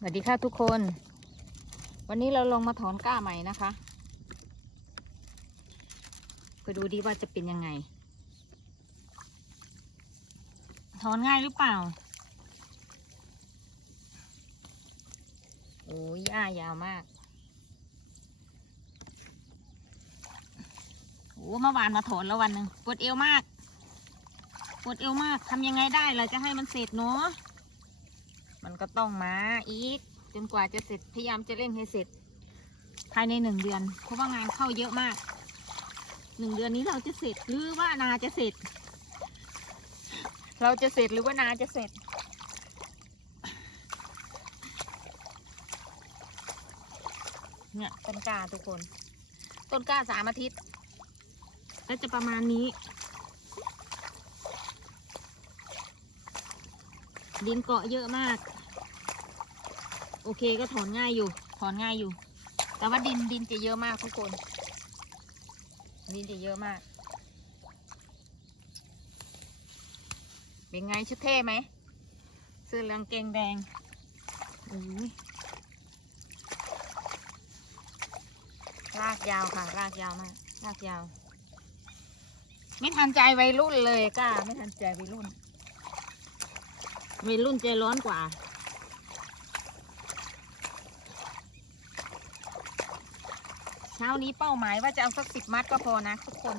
สวัสดีค่ะทุกคน วันนี้เราลงมาถอนก้าใหม่นะคะไปดูดีว่าจะเป็นยังไง ถอนง่ายหรือเปล่า โอ้ยหญ้ายาวมากโอ้เมื่อวานมาถอนแล้ววันหนึ่งปวดเอวมาก ปวดเอวมากทำยังไงได้เราจะให้มันเสร็จเนาะ มันก็ต้องมาอีกจนกว่าจะเสร็จพยายามจะเร่งให้เสร็จ ภายในหนึ่งเดือน เพราะว่างานเข้าเยอะมากหนึ่งเดือนนี้เราจะเสร็จหรือว่านาจะเสร็จ เราจะเสร็จหรือว่านาจะเสร็จ เนี่ยต้นกล้าทุกคน ต้นกล้าสามอาทิตย์ ก็จะประมาณนี้ ดินเกาะเยอะมาก โอเคก็ถอนง่ายอยู่ ถอนง่ายอยู่ แต่ว่าดินดินจะเยอะมากทุกคน ดินจะเยอะมาก เป็นไงชุดเท่ไหมเสื้อเหลืองเกงแดงอุ้ยลากยาวค่ะ ลากยาวมาก ลากยาว ไม่ทันใจวัยรุ่นเลยกล้า ไม่ทันใจวัยรุ่น วัยรุ่นใจร้อนกว่า เช้านี้เป้าหมายว่าจะเอาสักสิบมัดก็พอนะทุกคน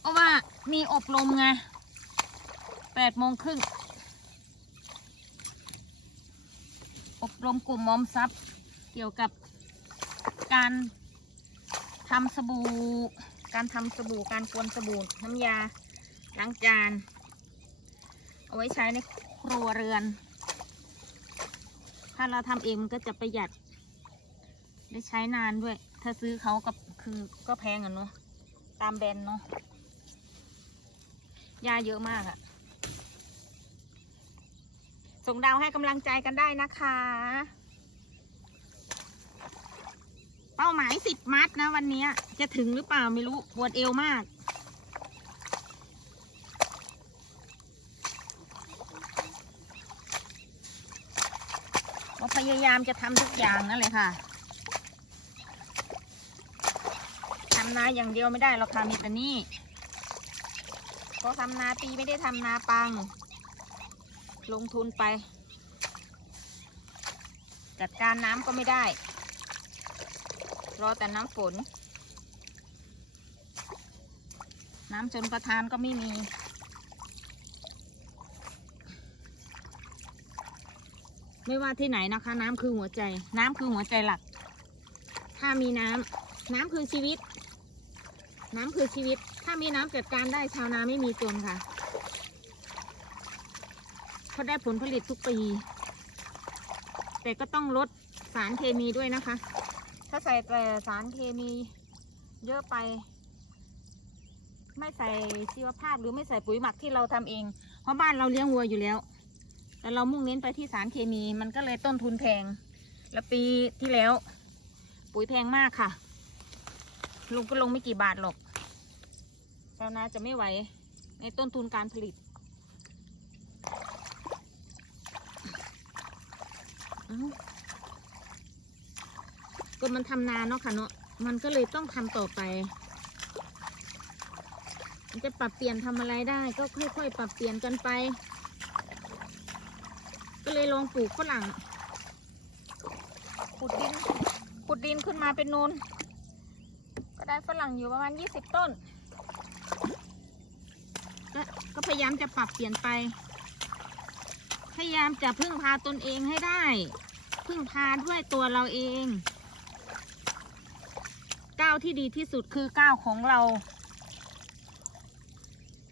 เพราะว่ามีอบรมไงแปดโมงครึ่ง อบรมกลุ่มมอมซับเกี่ยวกับการทำสบู่ การทำสบู่ การกวนสบู่ น้ำยาล้างจาน เอาไว้ใช้ในครัวเรือน ถ้าเราทำเองมันก็จะประหยัด ได้ใช้นานด้วย ถ้าซื้อเขาก็คือก็แพงอะเนาะ ตามแบรนด์เนาะยาเยอะมากอะส่งดาวให้กำลังใจกันได้นะคะ เป้าหมายสิบมัดนะวันนี้จะถึงหรือเปล่าไม่รู้ปวดเอวมาก ยายามจะทำทุกอย่างนั่นเลยค่ะทำนาอย่างเดียวไม่ได้หรอกค่ะมีแต่นี่พราะทำนาปีไม่ได้ทำนาปัง ลงทุนไป จัดการน้ำก็ไม่ได้ รอแต่น้ำฝน น้ำชนประทานก็ไม่มี ไม่ว่าที่ไหนนะคะ น้ำคือหัวใจ น้ำคือหัวใจหลัก ถ้ามีน้ำน้ำคือชีวิต น้ำคือชีวิต ถ้ามีน้ำจัดการได้ชาวนาไม่มีจนค่ะเขาได้ผลผลิตทุกปี แต่ก็ต้องลดสารเคมีด้วยนะคะ ถ้าใส่แต่สารเคมีเยอะไป ไม่ใส่ชีวภาพหรือไม่ใส่ปุ๋ยหมักที่เราทำเอง เพราะบ้านเราเลี้ยงวัวอยู่แล้ว แต่เรามุ่งเน้นไปที่สารเคมีมันก็เลยต้นทุนแพง แล้วปีที่แล้ว ปุ๋ยแพงมากค่ะลงก็ลงไม่กี่บาทหรอกชาวนาจะไม่ไหวในต้นทุนการผลิตเอ้าก็มันทำนาเนาะค่ะเนาะมันก็เลยต้องทำต่อไปมันจะปรับเปลี่ยนทำอะไรได้ก็ค่อยๆ ปรับเปลี่ยนกันไป ก็เลยลองปลูกฝรั่งขุดดินขุดดินขึ้นมาเป็นนูนก็ได้ฝรั่งอยู่ประมาณยี่สิบต้นก็ก็พยายามจะปรับเปลี่ยนไป พยายามจะพึ่งพาตนเองให้ได้ พึ่งพาด้วยตัวเราเองก้าวที่ดีที่สุดคือก้าวของเรา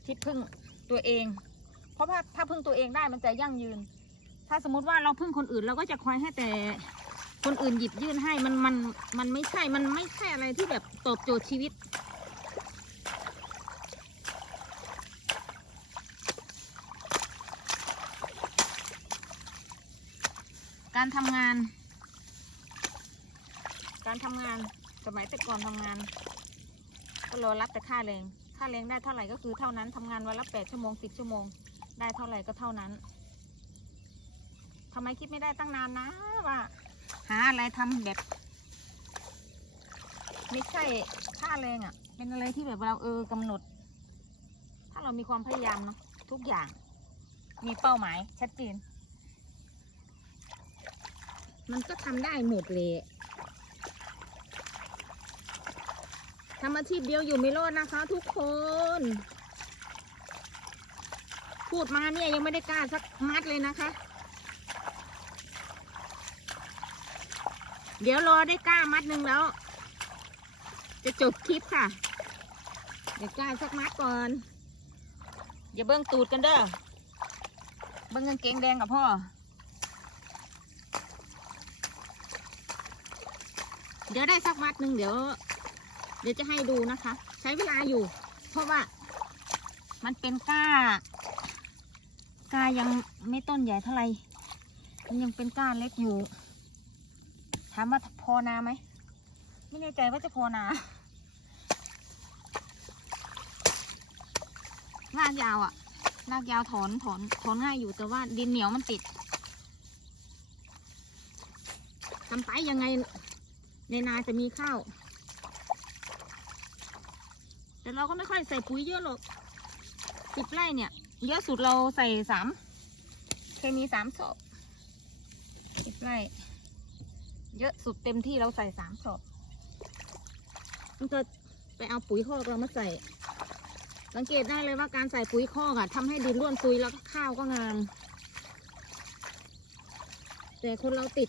ที่พึ่งตัวเอง เพราะว่าถ้าพึ่งตัวเองได้มันจะยั่งยืน ถ้าสมมติว่าเราพึ่งคนอื่นเราก็จะคอยให้แต่คนอื่นหยิบยื่นให้มันมันมันไม่ใช่ มันไม่ใช่อะไรที่แบบตอบโจทย์ชีวิต การทำงาน การทำงานสมัยแต่ก่อนทำงาน ก็รอรับแต่ค่าแรง ค่าแรงได้เท่าไหร่ก็คือเท่านั้นทำงานวันละแปดชั่วโมงสิบชั่วโมง ได้เท่าไหร่ก็เท่านั้นำไมคิดไม่ได้ตั้งนานนะว่า หาอะไรทำแบบ ไม่ใช่ค่าแรงอะ่ะ เป็นอะไรที่แบบเราเออกำหนด ถ้าเรามีความพยายามเนาะทุกอย่าง มีเป้าหมาย ชัดเจน มันก็ทำได้หมดเลยทำอาชีพเดียวอยู่ไม่รอดนะคะ ทุกคน พูดมาเนี่ยยังไม่ได้กล้าสักมัดเลยนะคะ เดี๋ยวรอได้กล้ามัดหนึ่งแล้ว จะจบคลิปค่ะ เดี๋ยวกล้าสักมัดก่อน อย่าเบิ้งตูดกันเด้อ เบิ้งกางเกงแดงกับพ่อ เดี๋ยวได้สักมัดหนึ่งเดี๋ยว เดี๋ยวจะให้ดูนะคะ ใช้เวลาอยู่ เพราะว่า มันเป็นก้ากายังไม่ต้นใหญ่เท่าไหร่ มันยังเป็นก้าเล็กอยู่ามว่าพอนาไหม ไม่แน่ใจว่าจะพอนารากยาวอะรากยาวถอนถอนถอนง่ายอยู่แต่ว่าดินเหนียวมันติดทำไปยังไงในนาจะมีข้าว แต่เราก็ไม่ค่อยใส่ปุ๋ยเยอะหรอกสิบไร่เนี่ย เยอะสุดเราใส่สามเคยมีสามศอกสิบไร่ เยอะสุดเต็มที่เราใส่สามศอกมันก็ไปเอาปุ๋ยคอกเรามาใส่ สังเกตได้เลยว่าการใส่ปุ๋ยคอกอะทำให้ดินร่วนซุยแล้วก็ข้าวก็งาม แต่คนเราติด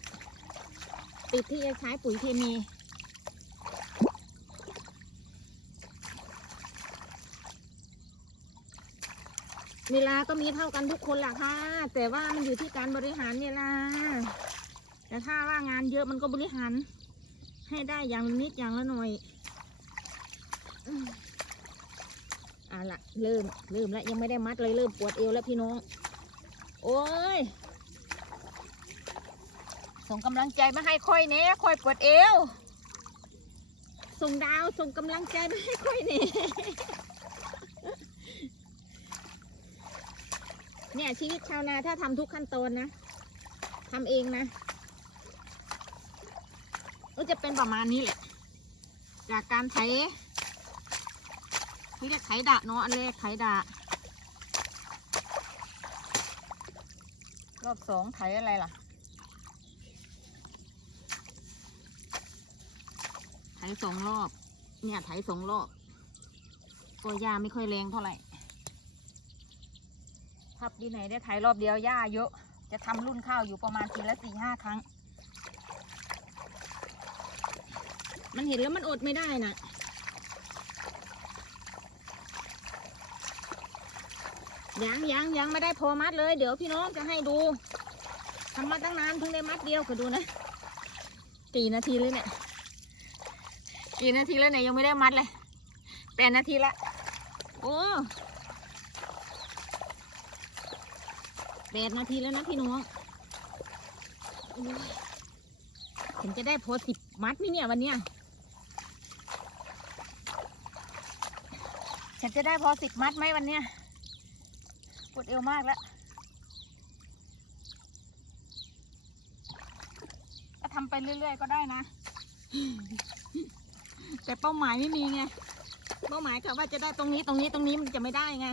ติดที่จะใช้ปุ๋ยเคมีเวลาก็มีเท่ากันทุกคนแหละค่ะ แต่ว่ามันอยู่ที่การบริหารเวลา แต่ถ้าว่างานเยอะมันก็บริหารให้ได้อย่างนิดอย่างละหน่อยอะละเริ่มเริ่มแล้วยังไม่ได้มัดเลยเริ่มปวดเอวแล้วพี่น้อง โอ้ย ส่งกำลังใจมาให้ค่อยเนี้ค่อยปวดเอว ส่งดาวส่งกำลังใจมาให้ค่อยเนี้เนี่ยชีวิตชาวนาถ้าทำทุกขั้นตอนนะทำเองนะ ก็จะเป็นประมาณนี้แหละ จากการไถเขาเรียกไถดะเนาะอันแรกไถดะรอบสองไถอะไรล่ะ ไถสองรอบ เนี่ยไถสองรอบก็ยาไม่ค่อยแรงเท่าไหร่ทับดีไหนได้ไถรอบเดียวหญ้าเยอะ จะทำรุ่นข้าวอยู่ประมาณทีละสี่ห้าครั้ง มันเห็นแล้วมันอดไม่ได้น่ะยังยังยังไม่ได้พอมัดเลย เดี๋ยวพี่น้องจะให้ดูทำมาตั้งนานเพิ่งได้มัดเดียวก็ดูนะกี่นาทีเลยเนี่ยกี่นาทีแล้วเนี่ยยังไม่ได้มัดเลยแปดนาทีละโอ้แปดนาทีแล้วนะพี่น้องโอ้ยฉันจะได้พอสิบมัดไหมเนี่ยวันเนี้ย นจะได้พอสิบมัดไหมวันเนี้ยปวดเอวมากแล้วก็ทำไปเรื่อยๆก็ได้นะ แต่เป้าหมายไม่มีไง เป้าหมายค่ะว่าจะได้ตรงนี้ตรงนี้ตรงนี้มันจะไม่ได้ไง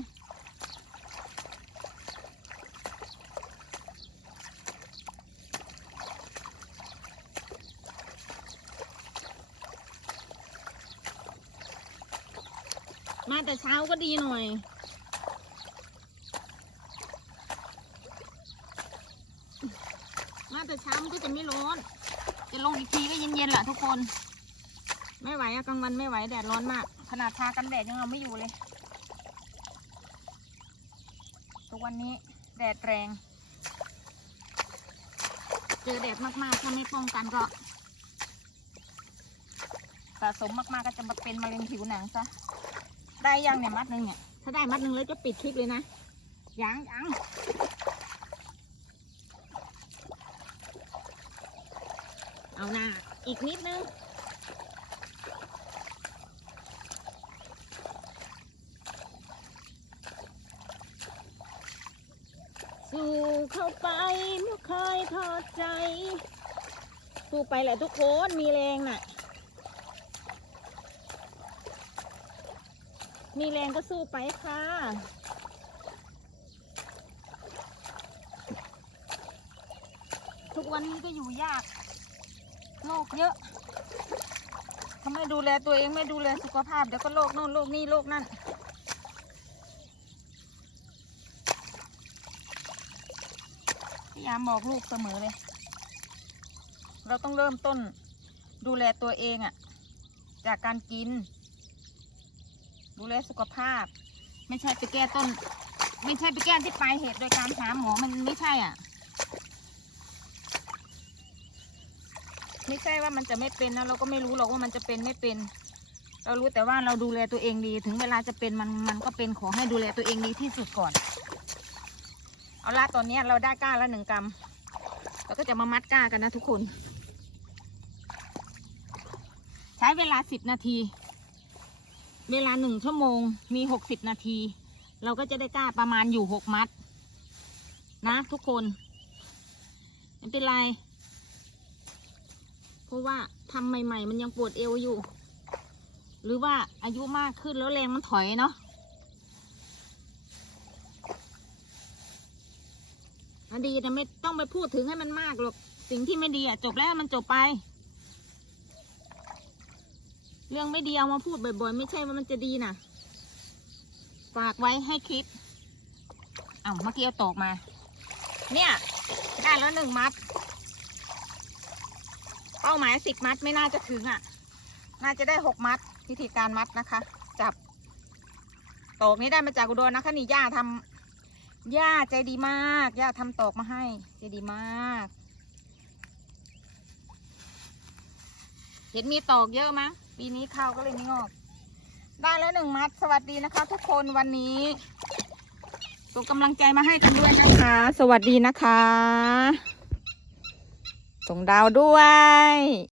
มาแต่เช้าก็ดีหน่อย มาแต่เช้ามันก็จะไม่ร้อน จะลงอีกทีก็เย็นๆแหละทุกคน ไม่ไหวอะกลางวันไม่ไหวแดดร้อนมาก ขนาดทากันแดดยังเอาไม่อยู่เลย ทุกวันนี้แดดแรง เจอแดดมากๆ ถ้าไม่ป้องกันก็สะสมมากๆก็จะมาเป็นมะเร็งผิวหนังซะ ได้ยังเนี่ยมัดหนึ่งเนี่ย ถ้าได้มัดหนึ่งแล้วจะปิดคลิปเลยนะ ยังยังเอาหน้าอีกนิดนึง สู่เข้าไปเมื่อเคยทอดใจ สู้ไปแหละทุกคนมีแรงน่ะ มีแรงก็สู้ไปค่ะ ทุกวันนี้ก็อยู่ยาก โรคเยอะถ้าไม่ดูแลตัวเองไม่ดูแลสุขภาพ เดี๋ยวก็โรคโน่นโรคนี่โรคนั่นพยายามบอกลูกเสมอเลย เราต้องเริ่มต้นดูแลตัวเองอะจากการกิน ดูแลสุขภาพ ไม่ใช่ไปแก้ต้น ไม่ใช่ไปแก้ที่ปลายเหตุโดยการหาหมอมันไม่ใช่อะ ไม่ใช่ว่ามันจะไม่เป็นนะเราก็ไม่รู้หรอกว่ามันจะเป็นไม่เป็น เรารู้แต่ว่าเราดูแลตัวเองดี ถึงเวลาจะเป็นมันมันก็เป็นขอให้ดูแลตัวเองดีที่สุดก่อน เอาละตอนนี้เราได้ก้าละหนึ่งกรัมเราก็จะมามัดก้ากันนะทุกคน ใช้เวลาสิบนาที เวลาหนึ่งชั่วโมงมีหกสิบนาที เราก็จะได้ก้าประมาณอยู่หกมัด นะทุกคนไม่เป็นไร เพราะว่าทำใหม่ ๆ มันยังปวดเอวอยู่ หรือว่าอายุมากขึ้นแล้วแรงมันถอยเนาะอดีตนะไม่ต้องไปพูดถึงให้มันมากหรอก สิ่งที่ไม่ดีอะจบแล้วมันจบไป เรื่องไม่ดีเอามาพูดบ่อยๆ ไม่ใช่ว่ามันจะดีนะฝากไว้ให้คิด เอาเมื่อกี้เอาตอกมา เนี่ย ได้แล้วหนึ่งมัด เป้าหมายสิบมัดไม่น่าจะถึงอะ น่าจะได้หกมัด วิธีการมัดนะคะ จับตอกนี้ได้มาจากอุดรนะคะนี่ย่าทำย่าใจดีมากย่าทำตอกมาให้ ใจดีมาก เห็นมีตอกเยอะมั้ง ปีนี้ข้าวก็เลยไม่งอก ได้แล้วหนึ่งมัดสวัสดีนะคะ ทุกคนวันนี้ส่งกำลังใจมาให้กันด้วยนะคะ สวัสดีนะคะส่งดาวด้วย